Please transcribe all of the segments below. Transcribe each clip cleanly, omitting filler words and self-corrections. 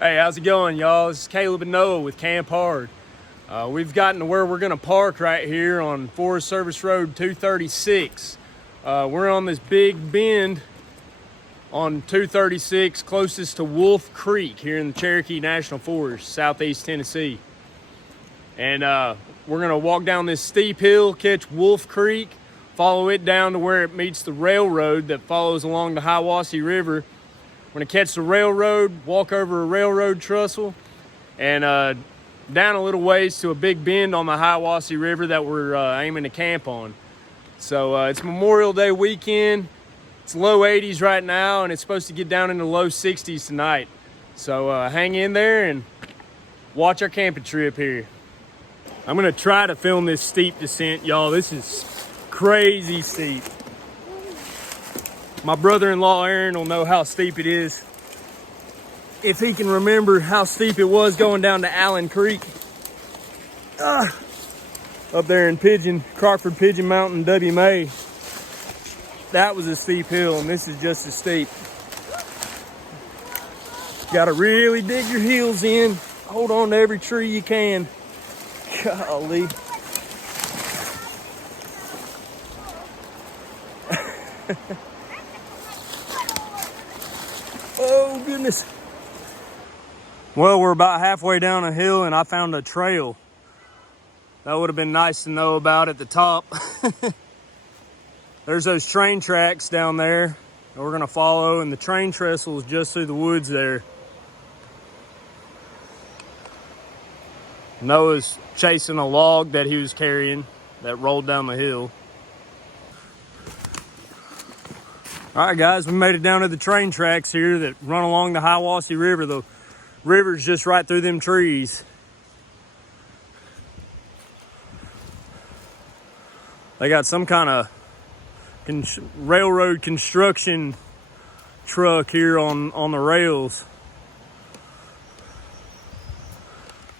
Hey, how's it going, y'all? This is Caleb and Noah with Campfire. We've gotten to where we're gonna park right here on Forest Service Road 236. We're on this big bend on 236 closest to Wolf Creek here in the Cherokee National Forest, southeast Tennessee. And we're gonna walk down this steep hill, catch Wolf Creek, follow it down to where it meets the railroad that follows along the Hiwassee River. We're gonna catch the railroad, walk over a railroad trestle, and down a little ways to a big bend on the Hiwassee River that we're aiming to camp on. So it's Memorial Day weekend. It's low 80s right now, and it's supposed to get down into low 60s tonight. So hang in there and watch our camping trip here. I'm gonna try to film this steep descent, y'all. This is crazy steep. My brother-in-law Aaron will know how steep it is if he can remember how steep it was going down to Allen Creek up there in Crawford Pigeon Mountain, WMA. That was a steep hill, and this is just as steep. Gotta really dig your heels in, hold on to every tree you can. Golly. Oh, goodness. Well, we're about halfway down a hill and I found a trail. That would have been nice to know about at the top. There's those train tracks down there that we're gonna follow, and the train trestle is just through the woods there. Noah's chasing a log that he was carrying that rolled down the hill. All right, guys, we made it down to the train tracks here that run along the Hiwassee River. The river's just right through them trees. They got some kind of railroad construction truck here on the rails.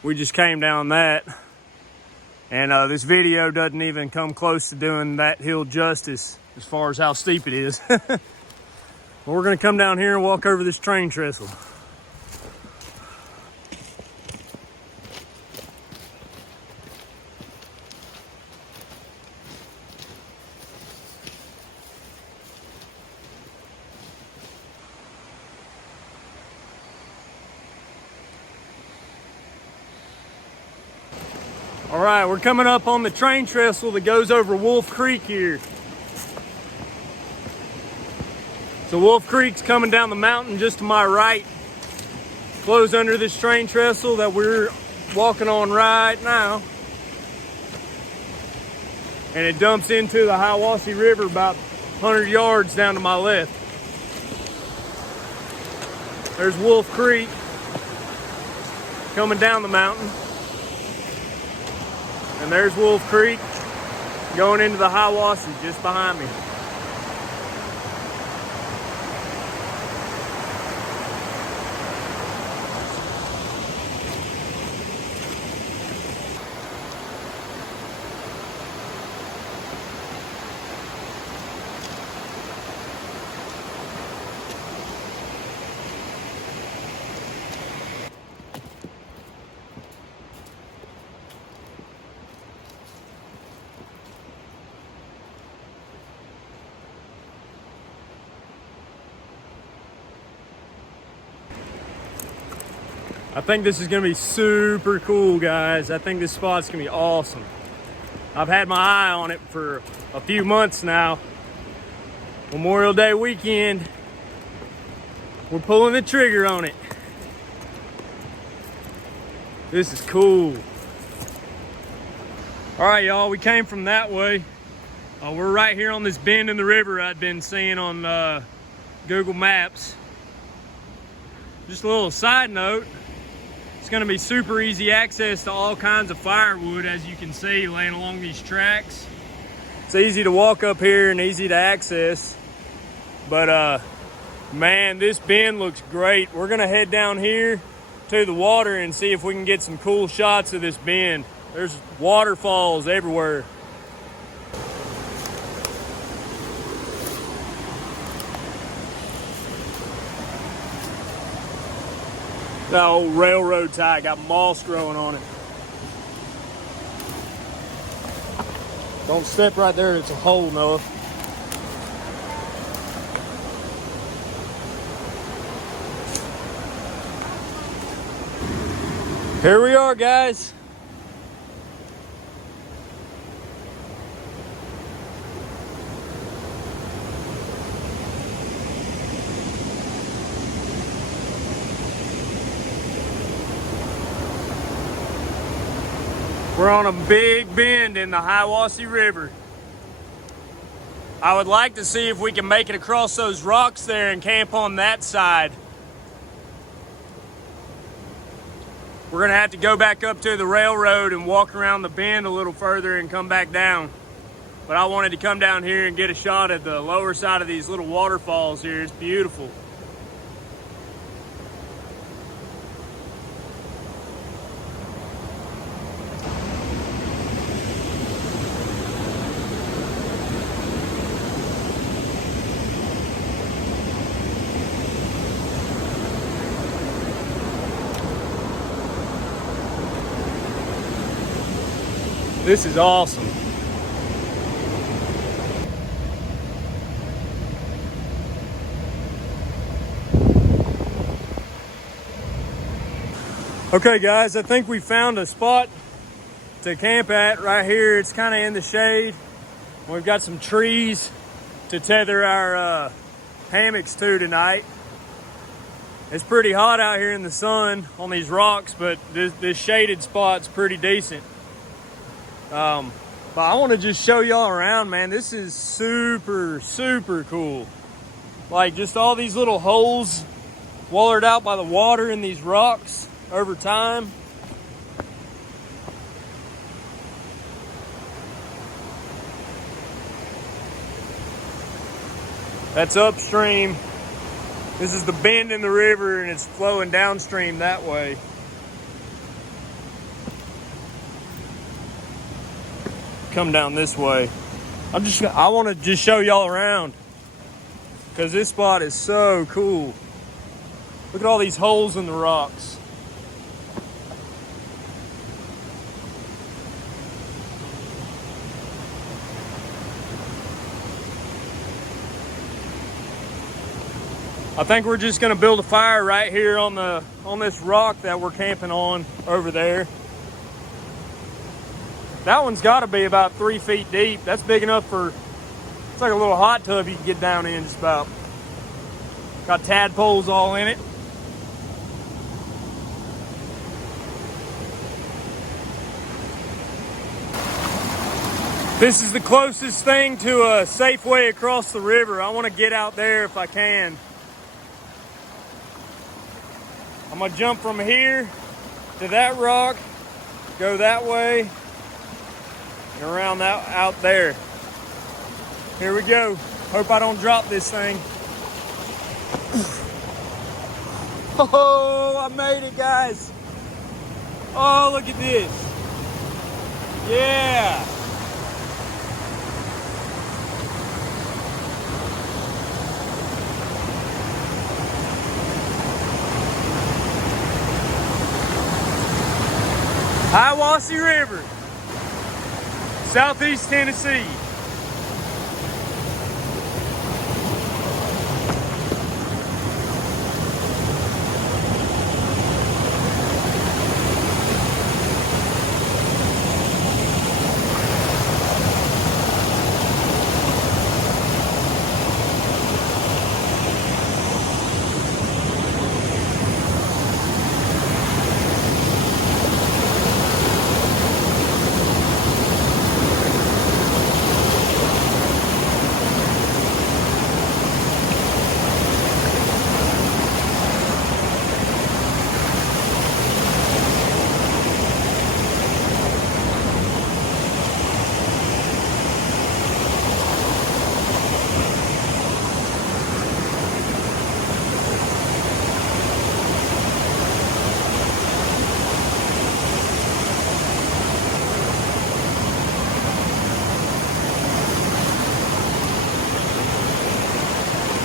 We just came down that, and this video doesn't even come close to doing that hill justice as far as how steep it is. Well, we're gonna come down here and walk over this train trestle. All right, we're coming up on the train trestle that goes over Wolf Creek here. So Wolf Creek's coming down the mountain just to my right. Flows under this train trestle that we're walking on right now. And it dumps into the Hiwassee River about 100 yards down to my left. There's Wolf Creek coming down the mountain. And there's Wolf Creek going into the Hiwassee just behind me. I think this is gonna be super cool, guys. I think this spot's gonna be awesome. I've had my eye on it for a few months now. Memorial Day weekend, we're pulling the trigger on it. This is cool. All right, y'all, we came from that way. We're right here on this bend in the river I'd been seeing on Google Maps. Just a little side note, it's gonna be super easy access to all kinds of firewood, as you can see, laying along these tracks. It's easy to walk up here and easy to access, but man, this bend looks great. We're gonna head down here to the water and see if we can get some cool shots of this bend. There's waterfalls everywhere. That old railroad tie got moss growing on it. Don't step right there, it's a hole, Noah. Here we are, guys. We're on a big bend in the Hiwassee River. I would like to see if we can make it across those rocks there and camp on that side. We're gonna have to go back up to the railroad and walk around the bend a little further and come back down. But I wanted to come down here and get a shot at the lower side of these little waterfalls here. It's beautiful. This is awesome. Okay guys, I think we found a spot to camp at right here. It's kind of in the shade. We've got some trees to tether our hammocks to tonight. It's pretty hot out here in the sun on these rocks, but this shaded spot's pretty decent. But I want to just show y'all around, man. This is super, super cool. Like just all these little holes wallered out by the water in these rocks over time. That's upstream. This is the bend in the river and it's flowing downstream that way. Come down this way. I want to just show y'all around because this spot is so cool. Look at all these holes in the rocks. I think we're just gonna build a fire right here on this rock that we're camping on over there. That one's got to be about 3 feet deep. That's big enough for, it's like a little hot tub you can get down in just about. Got tadpoles all in it. This is the closest thing to a safe way across the river. I want to get out there if I can. I'm gonna jump from here to that rock, go that way, and around that out there. Here we go. Hope I don't drop this thing. Oh, I made it, guys. Oh, look at this. Yeah. Hiwassee River, Southeast Tennessee.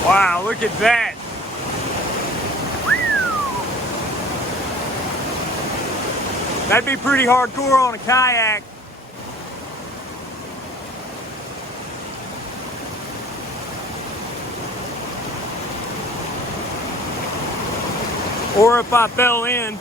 Wow, look at that. That'd be pretty hardcore on a kayak. Or if I fell in.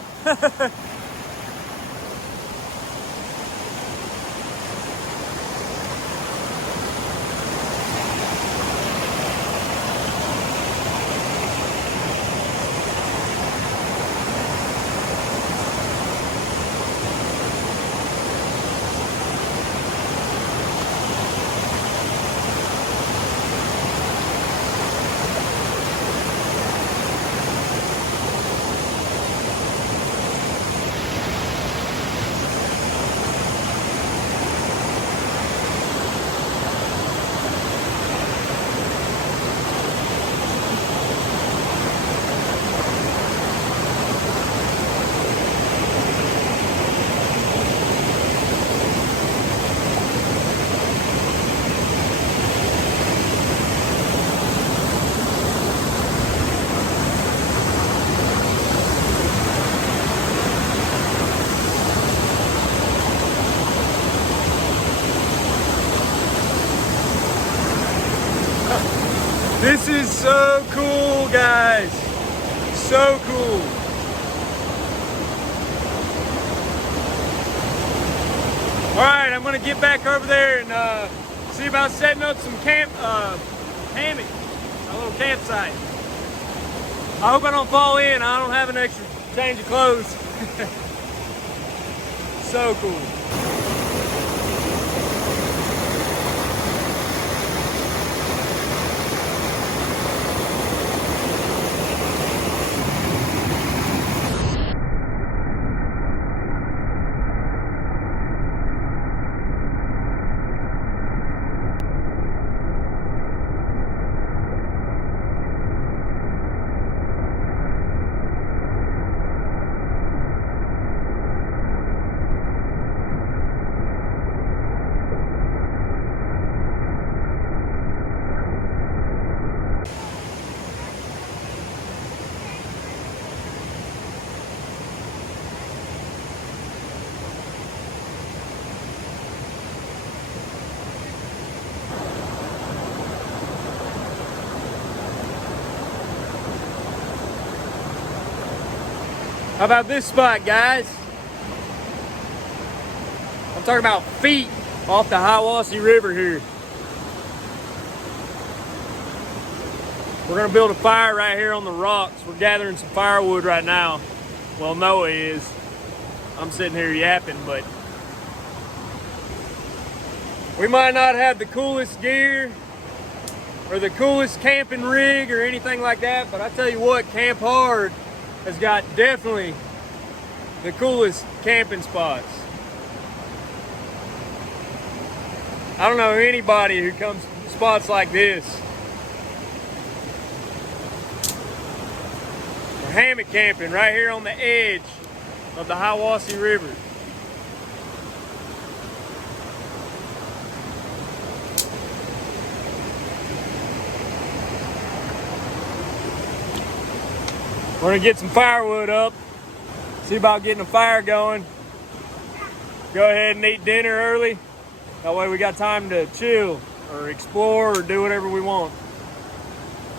This is so cool, guys. So cool. All right, I'm gonna get back over there and see about setting up some hammock, a little campsite. I hope I don't fall in. I don't have an extra change of clothes. So cool. How about this spot, guys? I'm talking about feet off the Hiwassee River here. We're gonna build a fire right here on the rocks. We're gathering some firewood right now. Well, Noah is. I'm sitting here yapping, but we might not have the coolest gear or the coolest camping rig or anything like that, but I tell you what, Camp Hard has got definitely the coolest camping spots. I don't know anybody who comes to spots like this. We're hammock camping right here on the edge of the Hiwassee River. We're gonna get some firewood up, see about getting a fire going. Go ahead and eat dinner early. That way we got time to chill or explore or do whatever we want.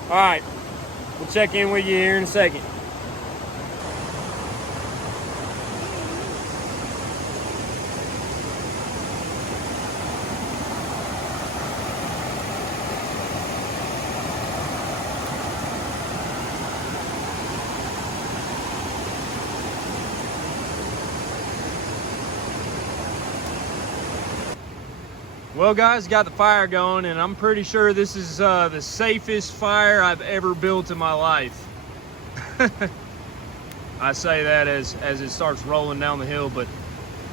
All right, we'll check in with you here in a second. Well, guys, got the fire going, and I'm pretty sure this is the safest fire I've ever built in my life. I say that as it starts rolling down the hill, but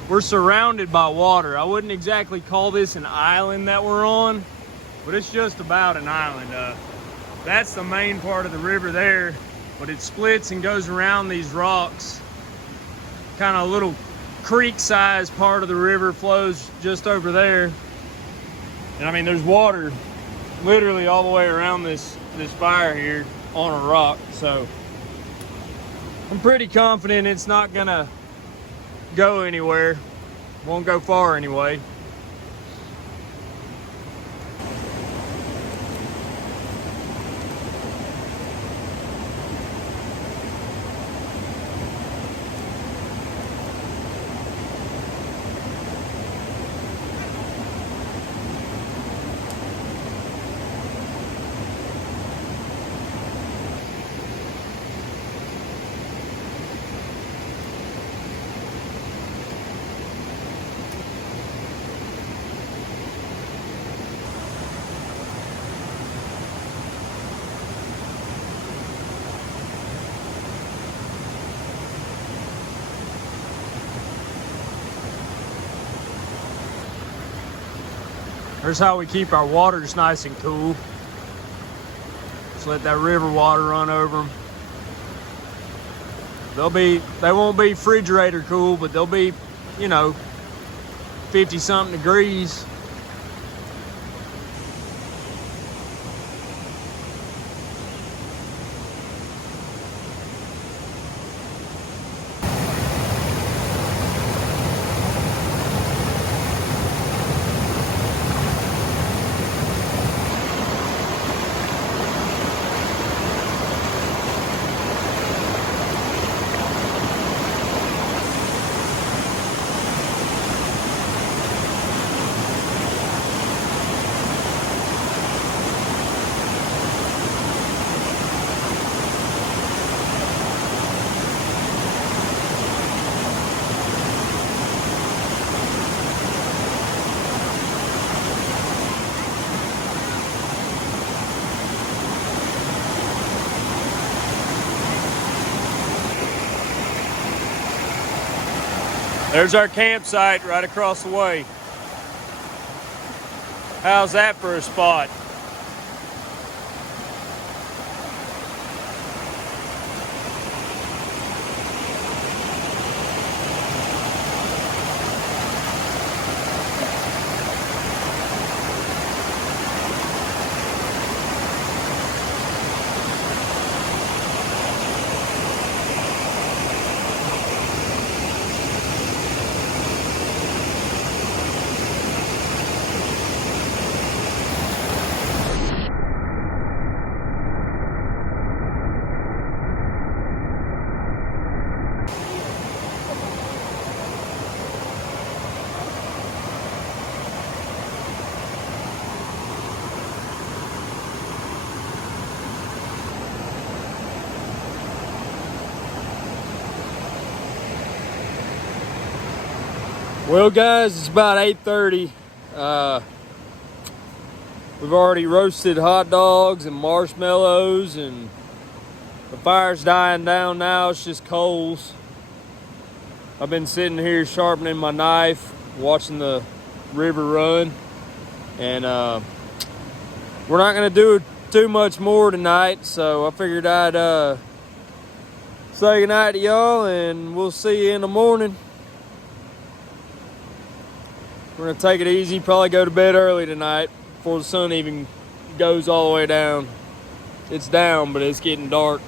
we're surrounded by water. I wouldn't exactly call this an island that we're on, but it's just about an island. That's the main part of the river there, but it splits and goes around these rocks. Kind of a little creek-sized part of the river flows just over there. And I mean, there's water literally all the way around this fire here on a rock. So I'm pretty confident it's not gonna go anywhere. Won't go far anyway. Here's how we keep our waters nice and cool. Just let that river water run over them. They won't be refrigerator cool, but they'll be, you know, 50 something degrees. There's our campsite right across the way. How's that for a spot? Well guys, it's about 8:30. We've already roasted hot dogs and marshmallows, and the fire's dying down now. It's just coals. I've been sitting here sharpening my knife, watching the river run, and we're not gonna do too much more tonight, so I figured I'd say goodnight to y'all, and we'll see you in the morning. We're gonna take it easy, probably go to bed early tonight before the sun even goes all the way down. It's down, but it's getting dark.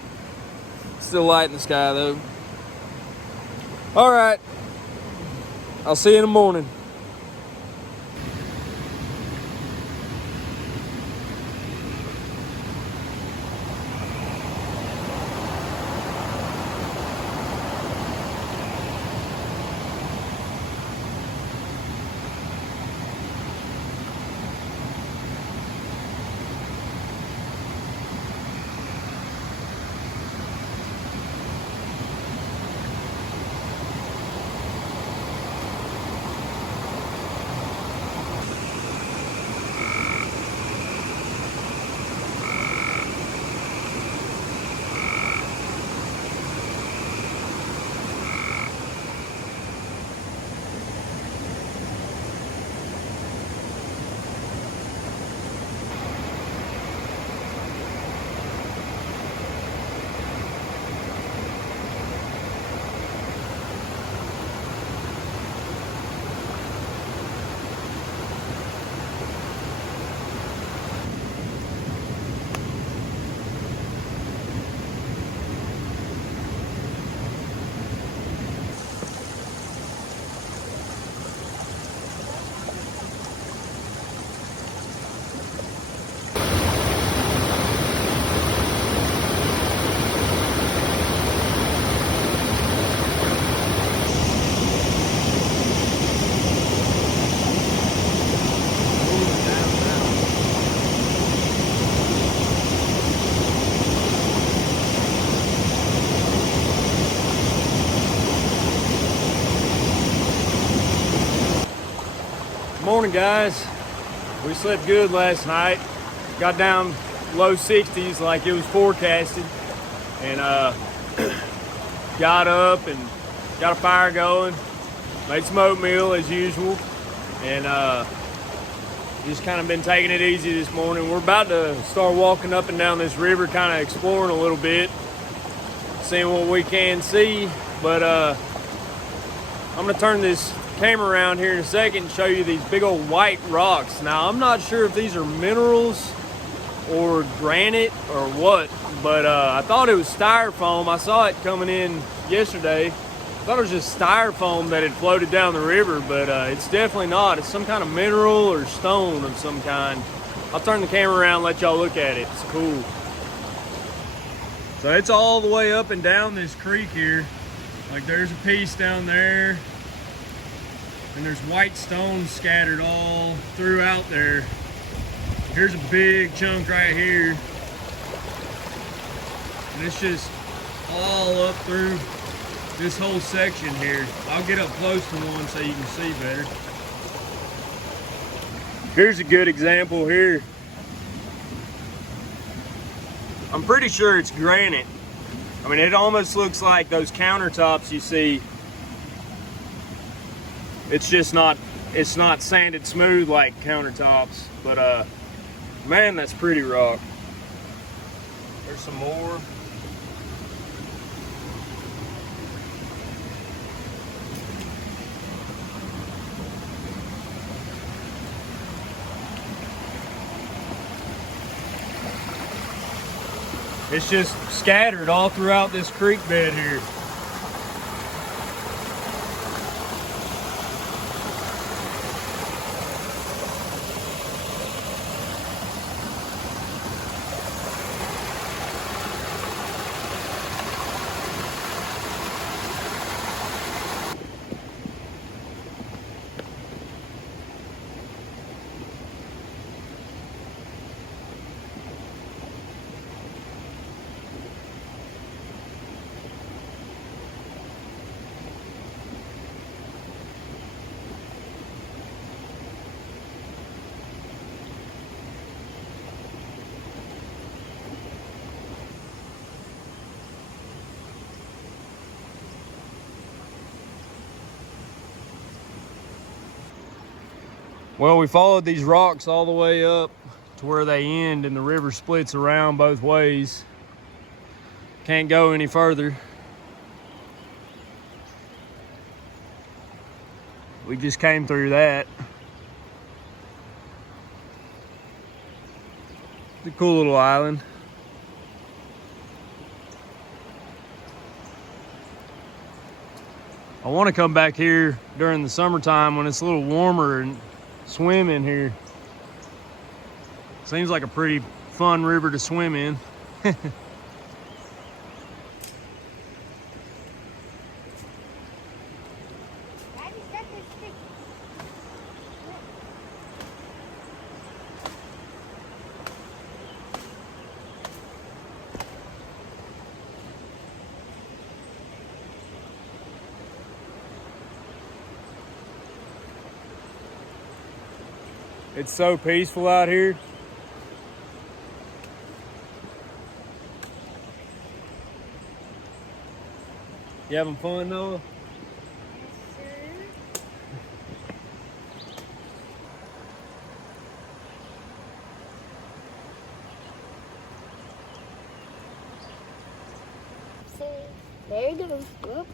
Still light in the sky though. All right, I'll see you in the morning. guys. We slept good last night. Got down low 60s like it was forecasted, and got up and got a fire going, made some oatmeal as usual, and just kind of been taking it easy this morning. We're about to start walking up and down this river, kind of exploring a little bit, seeing what we can see. But I'm gonna turn this camera around here in a second and show you these big old white rocks. Now, I'm not sure if these are minerals or granite or what, but I thought it was styrofoam. I saw it coming in yesterday. I thought it was just styrofoam that had floated down the river, but it's definitely not. It's some kind of mineral or stone of some kind. I'll turn the camera around and let y'all look at it. It's cool. So it's all the way up and down this creek here. Like, there's a piece down there, and there's white stones scattered all throughout there. Here's a big chunk right here, and it's just all up through this whole section here. I'll get up close to one so you can see better. Here's a good example here. I'm pretty sure it's granite. I mean, it almost looks like those countertops you see. It's just not, it's not sanded smooth like countertops, but man, that's pretty rock. There's some more. It's just scattered all throughout this creek bed here. Well, we followed these rocks all the way up to where they end, and the river splits around both ways. Can't go any further. We just came through that. It's a cool little island. I want to come back here during the summertime when it's a little warmer and swim in here. Seems like a pretty fun river to swim in. It's so peaceful out here. You having fun, Noah? Yes, sir. There you go. Whoop.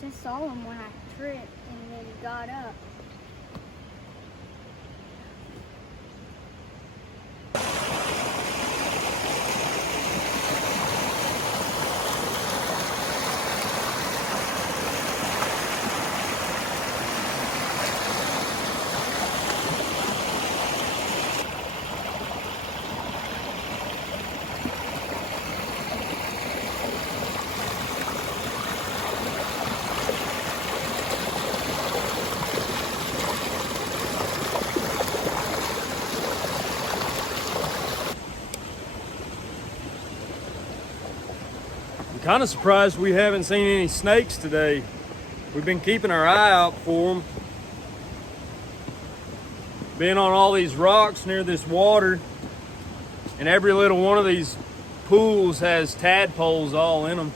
Just saw him when I tripped and then got up. Kind of surprised we haven't seen any snakes today. We've been keeping our eye out for them. Being on all these rocks near this water, and every little one of these pools has tadpoles all in them.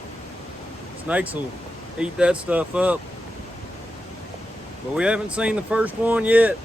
Snakes will eat that stuff up. But we haven't seen the first one yet.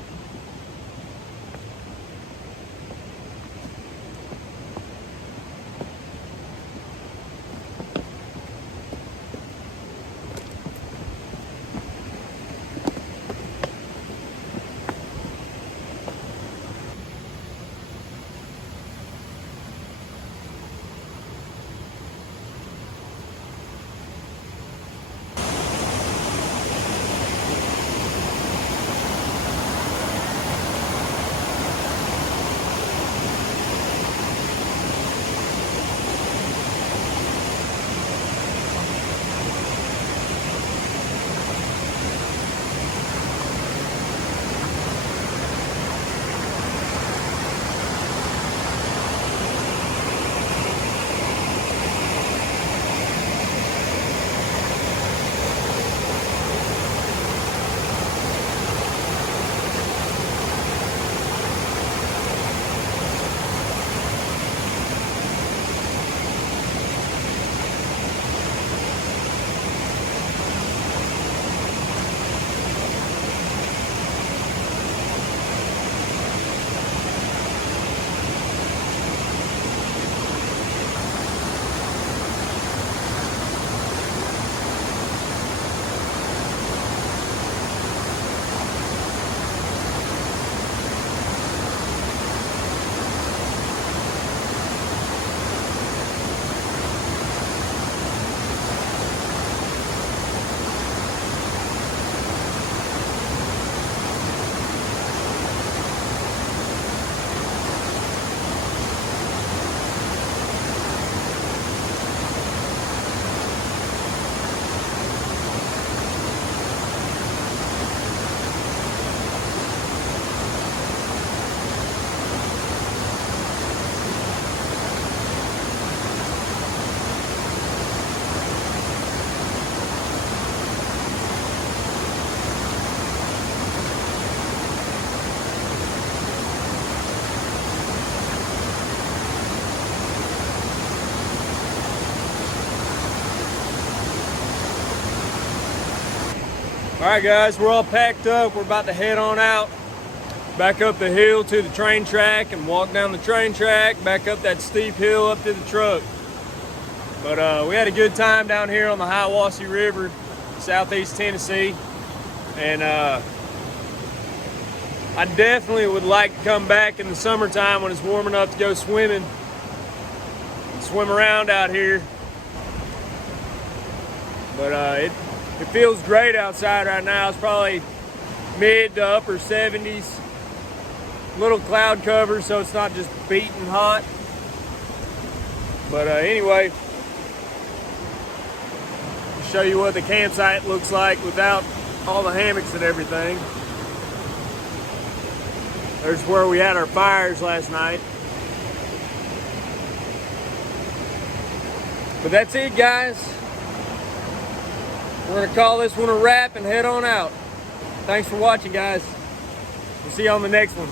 All right, guys, we're all packed up. We're about to head on out, back up the hill to the train track and walk down the train track, back up that steep hill up to the truck. But we had a good time down here on the Hiwassee River, southeast Tennessee. And I definitely would like to come back in the summertime when it's warm enough to go swimming, swim around out here. But it feels great outside right now. It's probably mid to upper 70s. Little cloud cover, so it's not just beating hot. But anyway, I'll show you what the campsite looks like without all the hammocks and everything. There's where we had our fires last night. But that's it, guys. We're gonna call this one a wrap and head on out. Thanks for watching, guys. We'll see you on the next one.